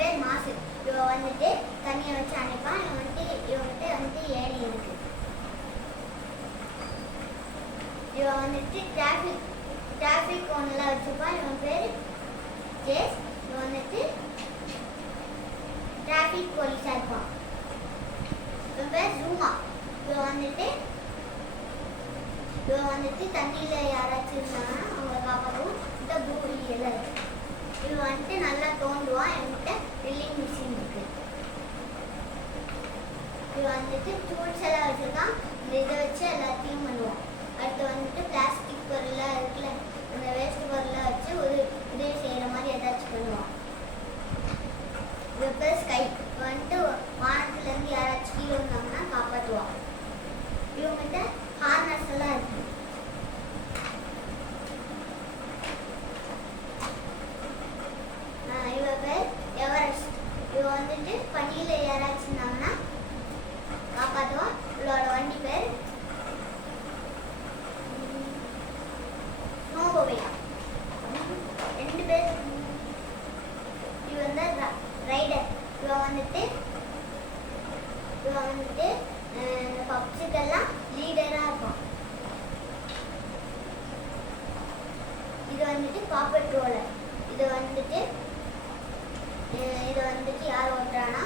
பேர் மாசு. இவன் வந்துட்டு தண்ணியை வச்சு அணைப்பான். இவன்கிட்ட வந்துட்டு ஏணி இருக்கு. இவன் வந்துட்டு டிராஃபிக் ஒன்றுலாம் வச்சுப்பான். இவன் பேர் ஜேஸ். இவன் வந்துட்டு டிராஃபிக் போலீஸாக இருப்பான். இவன் பேர் ஜூமா. இவன் வந்துட்டு தண்ணியில் யாராச்சும் இருந்தாங்கன்னா அவங்கள காப்பாற்றவும் இந்த பூரி எல்லாம் இருக்கு. இவன் வந்துட்டு நல்லா தோண்டுவான். என்கிட்ட ட்ரில்லிங் மிஷின் இருக்கு. இவன் வந்துட்டு டூல்ஸ் எல்லாம் வச்சுருக்கான். இந்த இதை வச்சு எல்லாத்தையும் பண்ணுவான். அடுத்து வந்துட்டு பிளாஸ்டிக் பொருள்லாம் இருக்குல்ல, அந்த வேஸ்ட் பொருளை வச்சு ஒரு உதவி செய்கிற மாதிரி ஏதாச்சும் பண்ணுவான். இவன் பேர் ஸ்கை. வந்துட்டு வானத்துலேருந்து யாராச்சும் கீழே வந்தாங்கன்னா காப்பாற்றுவான். இவங்ககிட்ட ஹார்னஸ் எல்லாம் இருக்கு. இவ பேர் எவரெஸ்ட். இவ வந்துட்டு பனியில் யாராச்சும் இருந்தாங்கன்னா காப்பாற்றுவான். இவளோட வண்டி பேர் ஸ்னோபோவியா. 2 பேர். இவ வந்து ரைடர். இவ வந்துட்டு பப்ஸுக்கெல்லாம் லீடராக இருப்பான். இது வந்துட்டு பாப்பட் ரோலர். இது வந்துட்டு யார் ஓட்டுறான்னா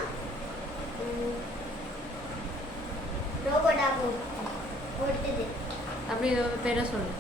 ரோபோடாக் ஓட்டுது. அப்படி பேரை சொல்லு.